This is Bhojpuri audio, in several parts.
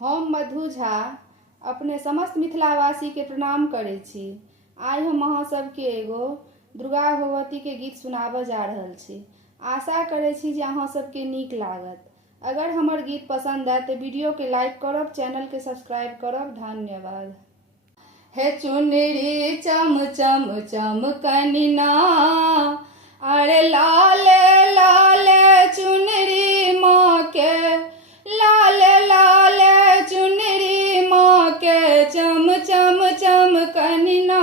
हम मधु झा अपने समस्त मिथिलावासी के प्रणाम करे छी। आइ हम अहाँ सबके एगो दुर्गा भगवती के गीत सुनाबऽ जा रहल छी। आशा करे छी जे अहाँ सबके नीक लागत। अगर हमर गीत पसंद आए तो वीडियो के लाइक करब, चैनल के सब्सक्राइब करब। धन्यवाद। हे चुनरी चम चम चमकनिना, अरे लाल लाल चुनरी माँ के, लाल लाल चुनरी माँ के चम चम चमकनिना।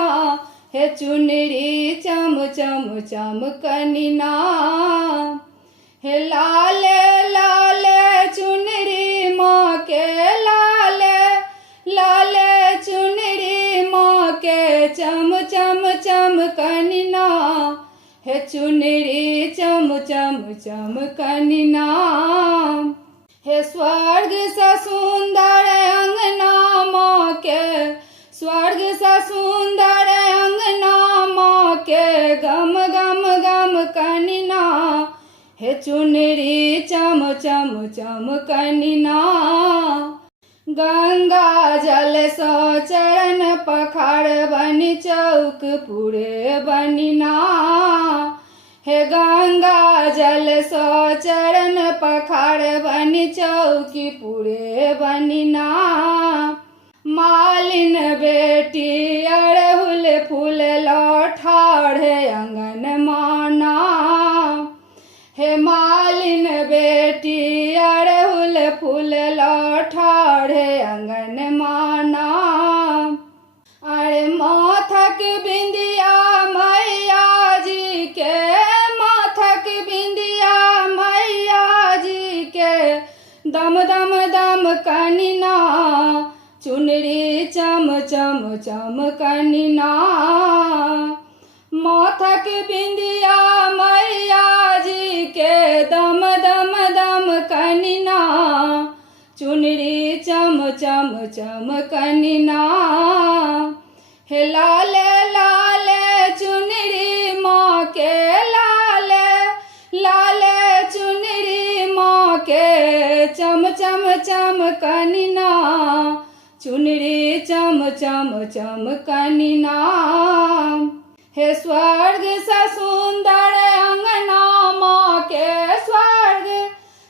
हे चुनरी चम चम चमकनिना, हे लाल लाल चुनरी माँ के, लाल लाल चुनरी माँ के चम चम चमकनिना। हे चुनरी चम चम चमकनिना, हे स्वर्ग से सुंदर अंगना माँ के, स्वर्ग से सुंदर अंगना माँ के गम गम गम कनिना। हे चुनरी चम चम चमकनिना, गंगा जल सो चरण पखार बनि चौक पूरे बनिना। हे गंगा जल सो चरण पखार बनि चौकी पूरे बनिना। मालिन बेटी अड़हुल फूल लौठाढ़े अंगन माना। हे मालिन बेटी अड़हुल फूल लौठाढ़े अंगन माना। अरे माथक बिंदिया मैया जी के, माथक बिंदिया मैया जी के दम दम दम कनिना। चुनरी चम चम चमकनिना, माथक बिंदिया मैया जी के दम दम दम कनिना। चुनरी चम चम चमकनिना, हे लाल लाल चुनरी माँ के, लाल लाल चुनरी माँ के चम चम चमकनिना। चुनरी चम चम चमकनिना, हे स्वर्ग से सुंदर अंगना माँ के, स्वर्ग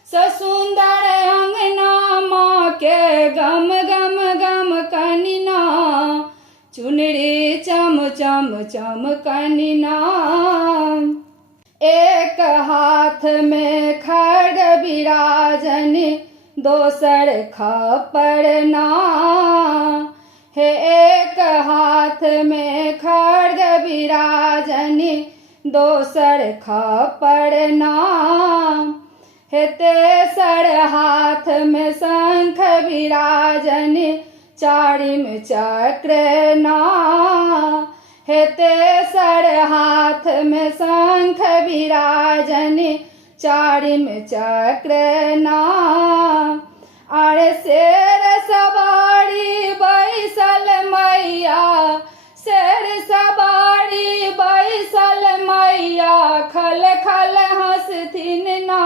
से सुंदर अंगना माँ के गम गम गम कनिना। चुनरी चम चम चमकनिना, एक हाथ में खड्ग विराजनी, दोसर खपरना। हे एक हाथ में खड्ग विराजनी, दोसर खपरना। हे तेसर हाथ में शंख विराजनी, चारिम चक्रना। हे तेसर हाथ में शंख विराजनी, चारिम चक्रना। अरे शेर सवारी बैसल मैया, शेर सवारी बैसल मैया खल खल हंसथिन ना।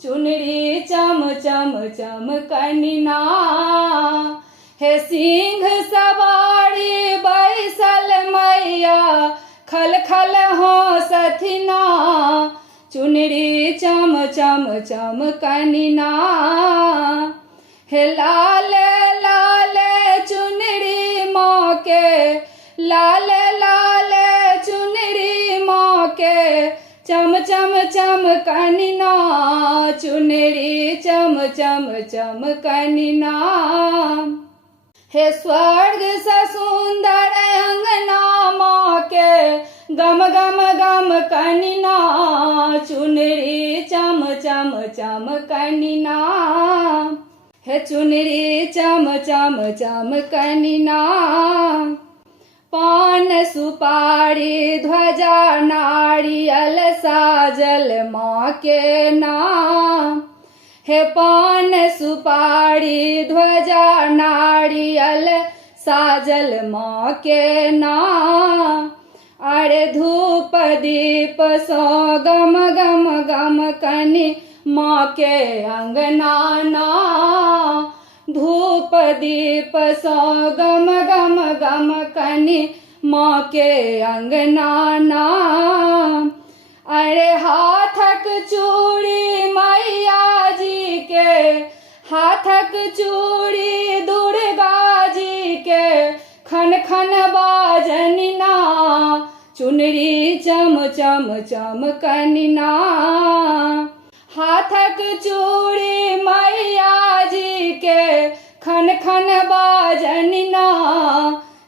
चुनरी चम चम चमकनिना, हे सिंह सवारी बैसल मैया खल खल हंसथिना। चुनरी चम चम चमकनिना, हे लाल लाल चुनरी माँ के, लाल लाल चुनरी माँ के चम चम चमकनिना। चुनरी चम चम चमकनिना, हे स्वर्ग से सुंदर अंगना माँ के गम गम गम कनिना। चुनरी चम चम चमकनिना, हे चुनरी चम चम चमकनिना। पान सुपारी ध्वजा नारियल साजल माँ के नाम। हे पान सुपारी ध्वजा नारियल साजल माँ के नाम। अरे धूप दीप सो गम गम गम कनि माँ के अंगना ना। धूप धूप दीप सो गम गम गम कनी माँ के अंगना ना। अरे हाथक चूड़ी मैया जी के, हाथक चूड़ी दुर्गा जी के, खन खन बाजनी ना, चुनरी चम चम चम कनिना। हाथक चूड़ी मैया जी के, खन खन बाजनी ना,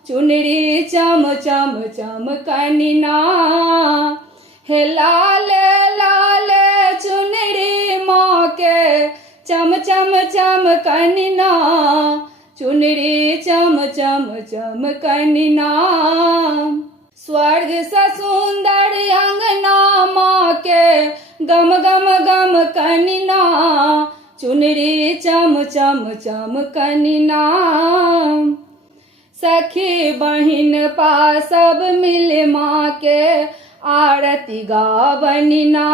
चुनरी चम चम चम कनिना। हे लाल लाल चुनरी माँ के, चम चम चम कनिना, चुनरी चम चम चम कनिना। स्वर्ग से सुंदर अंगना माँ के, गम गम गम कनिना, चुनरी चम चम चम कनिना। सखी बहिन पा सब मिल माँ के, आरती गावनिना।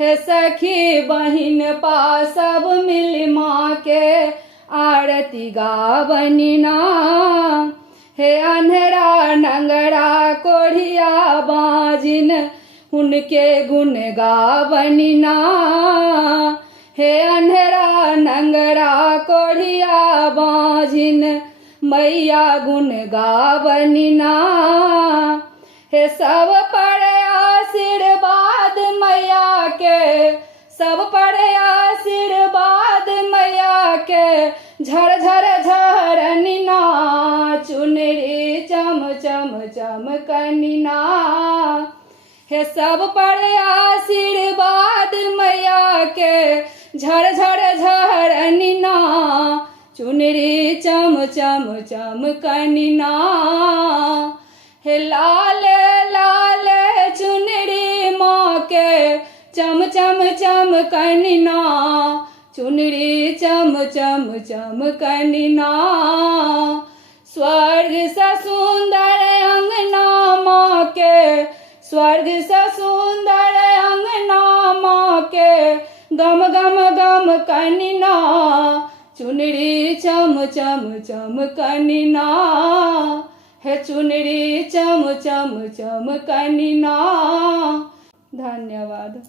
हे सखी बहिन पा सब मिल माँ के, आरती गावनिना। हे अन्हरा नंगरा कोढ़िया बाजिन, उनके गुण गावनिना। हे अन्हरा नंगरा कोढ़िया बाजिन, मैया गुण गावनिना। हे सब पर आशीर्वाद मैया के, सब पर आशीर्वाद मैया के, झर झर झरनिना, चुनरी चम चम चम कनिना। हे सब पर आशीर्वाद मैया के, झर झर झरनिना, चुनरी चम चम चम कनिना। हे लाल लाल चुनरी माँ के, चम चम चम कनिना, चुनरी चम चम चम कनिना। स्वर्ग से सुंदर अंगना माँ के, स्वर्ग से सुंदर अंगना माँ के, गम गम गम कनिना, चुनरी चम चम चम कनिना। हे चुनरी चम चम चम कनिना। धन्यवाद।